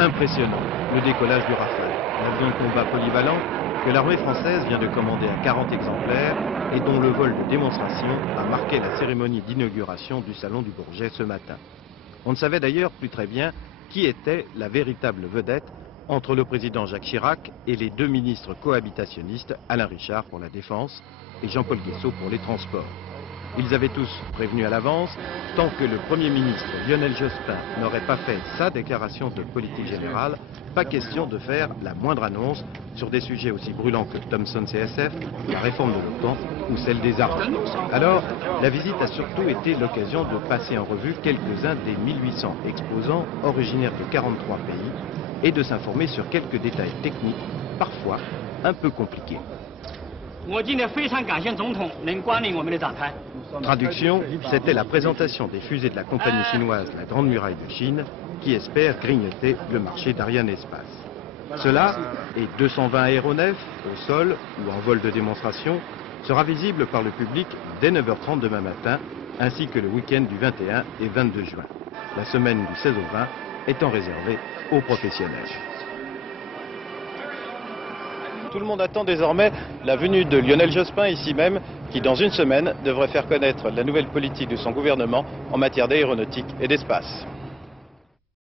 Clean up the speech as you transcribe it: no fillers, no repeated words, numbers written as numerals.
Impressionnant, le décollage du Rafale, l'avion de combat polyvalent que l'armée française vient de commander à 40 exemplaires et dont le vol de démonstration a marqué la cérémonie d'inauguration du Salon du Bourget ce matin. On ne savait d'ailleurs plus très bien qui était la véritable vedette entre le président Jacques Chirac et les deux ministres cohabitationnistes, Alain Richard pour la Défense et Jean-Paul Guessot pour les Transports. Ils avaient tous prévenu à l'avance, tant que le Premier ministre Lionel Jospin n'aurait pas fait sa déclaration de politique générale, pas question de faire la moindre annonce sur des sujets aussi brûlants que Thomson CSF, la réforme de l'OTAN ou celle des armes. Alors, la visite a surtout été l'occasion de passer en revue quelques-uns des 1800 exposants originaires de 43 pays et de s'informer sur quelques détails techniques, parfois un peu compliqués. Traduction, c'était la présentation des fusées de la compagnie chinoise La Grande Muraille de Chine qui espère grignoter le marché d'Ariane Espace. Cela, et 220 aéronefs au sol ou en vol de démonstration, sera visible par le public dès 9h30 demain matin, ainsi que le week-end du 21 et 22 juin. La semaine du 16 au 20 étant réservée aux professionnels. Tout le monde attend désormais la venue de Lionel Jospin ici même, qui dans une semaine devrait faire connaître la nouvelle politique de son gouvernement en matière d'aéronautique et d'espace.